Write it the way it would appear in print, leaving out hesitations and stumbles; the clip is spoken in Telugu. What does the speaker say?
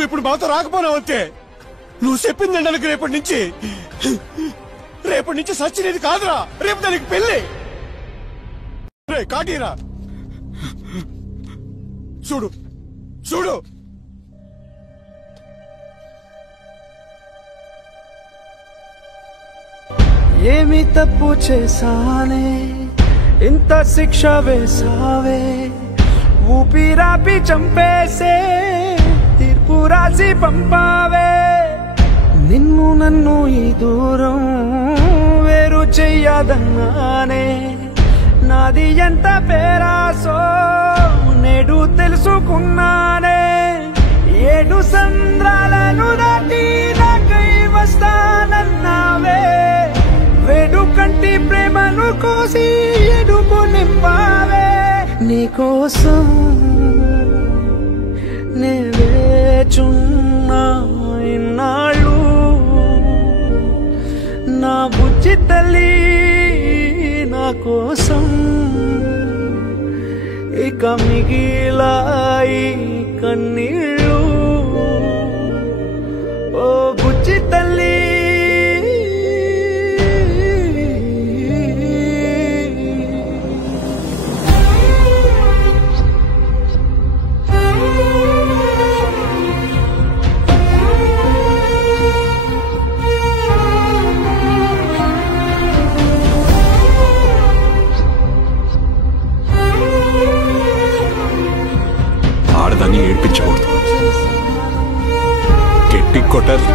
నువ్వు ఇప్పుడు మాతో రాకపోనావు అంతే. నువ్వు చెప్పింది అండానికి రేపటి నుంచి సచ్చినది కాదురా, రేపు దానికి పెళ్లి. రే కాటీరా, చూడు చూడు. ఏమి తప్పు చేశానే, ఇంత శిక్ష వేసావే, ఊపిరాపి చంపేసే తీర్పు రాసి పంపావే. నిన్ను నన్ను ఈ దూరం వేరు చెయ్యదన్నానే, నాది ఎంత పేరాసో నేడు తెలుసుకున్నానే. 7 సంద్రాలను దాటి నాకై వస్తానన్నావే, వేడుకంటి ప్రేమను కోసి ఎడుపు నింపావే. నీకోసం నే వేచున్నా ఇన్నాళ్ళు, నా బుజ్జి తల్లి నా కోసం. ఇక మిగిలాయి కన్నీళ్ళు, ఓ బుజ్జి తల్లి. ఆడదాన్ని ఏడ్పించకూడదు, గట్టి కొట్టాలి.